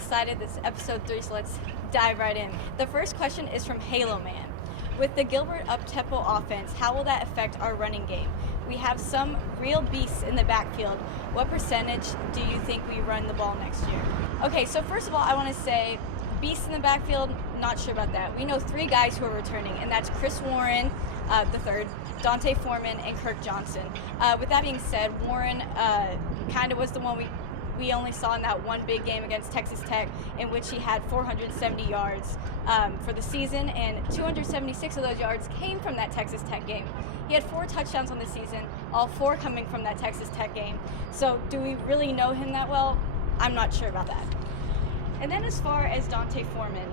excited. This is episode 3, so let's dive right in. The first question is from Halo Man. With the Gilbert up-tempo offense, how will that affect our running game? We have some real beasts in the backfield. What percentage do you think we run the ball next year? Okay, so first of all, I want to say beasts in the backfield, not sure about that. We know 3 guys who are returning, and that's Chris Warren, the third, Dante Foreman, and Kirk Johnson. With that being said, Warren kind of was the one we only saw in that one big game against Texas Tech, in which he had 470 yards for the season, and 276 of those yards came from that Texas Tech game. He had 4 touchdowns on the season, all 4 coming from that Texas Tech game. So do we really know him that well? I'm not sure about that. And then as far as Dante Foreman,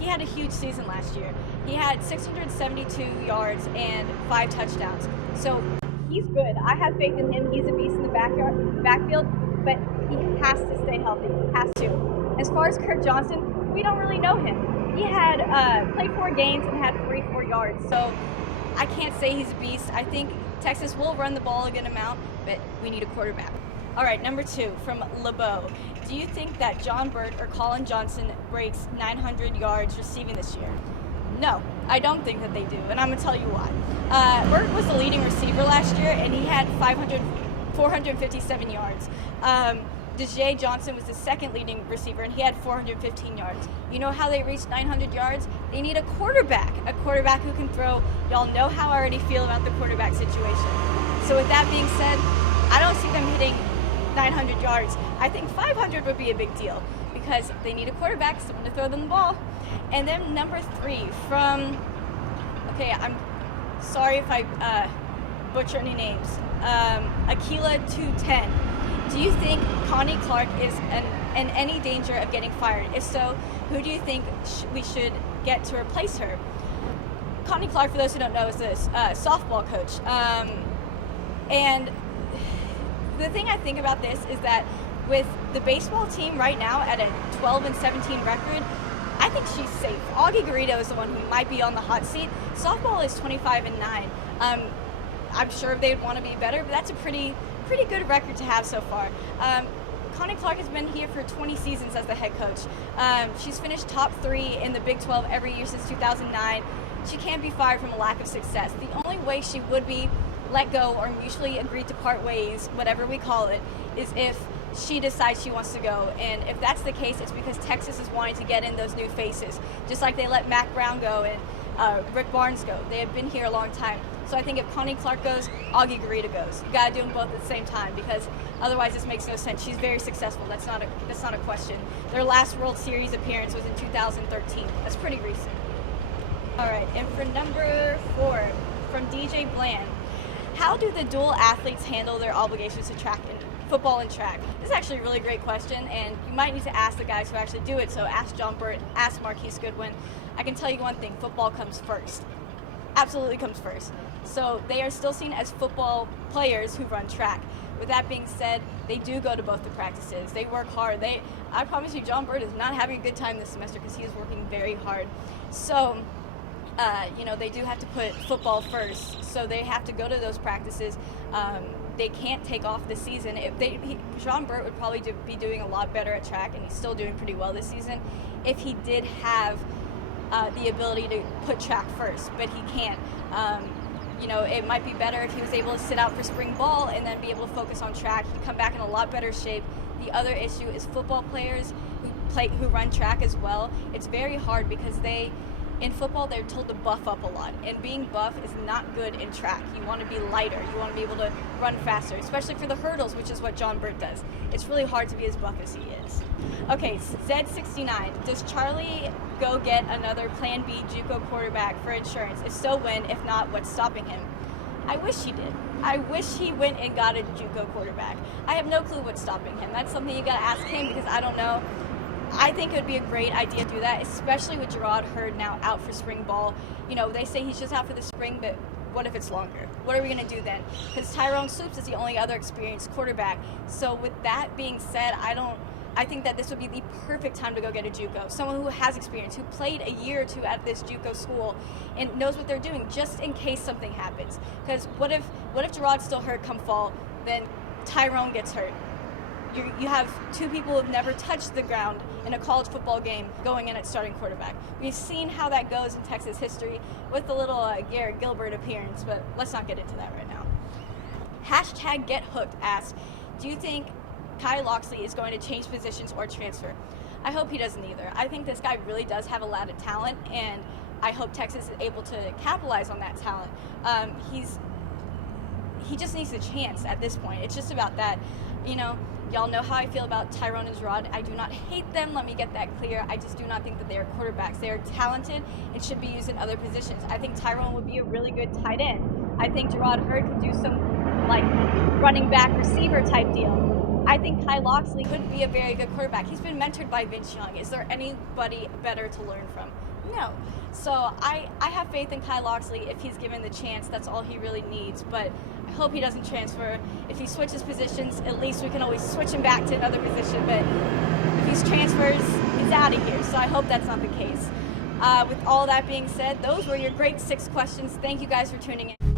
he had a huge season last year. He had 672 yards and 5 touchdowns. So he's good. I have faith in him. He's a beast in the backfield, but he has to stay healthy. He has to. As far as Kirk Johnson, we don't really know him. He had played 4 games and had 44 yards. So I can't say he's a beast. I think Texas will run the ball a good amount, but we need a quarterback. All right, number 2 from LeBeau. Do you think that John Burt or Colin Johnson breaks 900 yards receiving this year? No, I don't think that they do, and I'm going to tell you why. Burt was the leading receiver last year, and he had 457 yards. Deshae Johnson was the second leading receiver, and he had 415 yards. You know how they reached 900 yards? They need a quarterback who can throw. Y'all know how I already feel about the quarterback situation. So with that being said, I don't see them hitting 900 yards. I think 500 would be a big deal because they need a quarterback, someone to throw them the ball. And then number 3 from, okay, I'm sorry if I butcher any names, Aquila 210. Do you think Connie Clark is in any danger of getting fired? If so, who do you think we should get to replace her? Connie Clark, for those who don't know, is the softball coach. And the thing I think about this is that with the baseball team right now at a 12-17 record, I think she's safe. Augie Garrido is the one who might be on the hot seat. Softball is 25-9. I'm sure they'd want to be better, but that's a pretty good record to have so far. Connie Clark has been here for 20 seasons as the head coach. She's finished top 3 in the Big 12 every year since 2009. She can't be fired from a lack of success. The only way she would be let go or mutually agreed to part ways, whatever we call it, is if she decides she wants to go. And if that's the case, it's because Texas is wanting to get in those new faces, just like they let Mac Brown go and Rick Barnes go. They have been here a long time. So I think if Connie Clark goes, Augie Garrido goes. You gotta do them both at the same time because otherwise this makes no sense. She's very successful. That's not a question. Their last World Series appearance was in 2013. That's pretty recent. All right, and for number 4, from DJ Bland. How do the dual athletes handle their obligations to track and football and track? This is actually a really great question, and you might need to ask the guys who actually do it. So ask John Burt, ask Marquise Goodwin. I can tell you one thing, football comes first. Absolutely comes first. So they are still seen as football players who run track. With that being said, they do go to both the practices. They work hard. I promise you, John Burt is not having a good time this semester because he is working very hard. So they do have to put football first, so they have to go to those practices. They can't take off the season. John Burt would probably be doing a lot better at track, and he's still doing pretty well this season, if he did have the ability to put track first, but he can't. It might be better if he was able to sit out for spring ball and then be able to focus on track. He'd come back in a lot better shape. The other issue is football players who run track as well. It's very hard because in football, they're told to buff up a lot, and being buff is not good in track. You want to be lighter. You want to be able to run faster, especially for the hurdles, which is what John Burt does. It's really hard to be as buff as he is. Okay, Z69. Does Charlie go get another Plan B JUCO quarterback for insurance? If so, when? If not, what's stopping him? I wish he did. I wish he went and got a JUCO quarterback. I have no clue what's stopping him. That's something you got to ask him because I don't know. I think it would be a great idea to do that, especially with Gerard Hurd now out for spring ball. They say he's just out for the spring, but what if it's longer? What are we going to do then? Because Tyrone Swoops is the only other experienced quarterback. So with that being said, I think that this would be the perfect time to go get a JUCO, someone who has experience, who played a year or 2 at this JUCO school and knows what they're doing, just in case something happens. Because what if Gerard's still hurt come fall, then Tyrone gets hurt. You have two people who have never touched the ground in a college football game going in at starting quarterback. We've seen how that goes in Texas history with the little Garrett Gilbert appearance, but let's not get into that right now. Hashtag Get Hooked asks, do you think Kai Locksley is going to change positions or transfer? I hope he doesn't either. I think this guy really does have a lot of talent, and I hope Texas is able to capitalize on that talent. He just needs a chance at this point. It's just about that. Y'all know how I feel about Tyrone and Gerard. I do not hate them, let me get that clear. I just do not think that they are quarterbacks. They are talented and should be used in other positions. I think Tyrone would be a really good tight end. I think Gerard Hurd could do some running back receiver type deal. I think Kai Locksley could be a very good quarterback. He's been mentored by Vince Young. Is there anybody better to learn from? No. So I have faith in Kai Locksley if he's given the chance. That's all he really needs. But I hope he doesn't transfer. If he switches positions, at least we can always switch him back to another position. But if he transfers, he's out of here. So I hope that's not the case. With all that being said, those were your great 6 questions. Thank you guys for tuning in.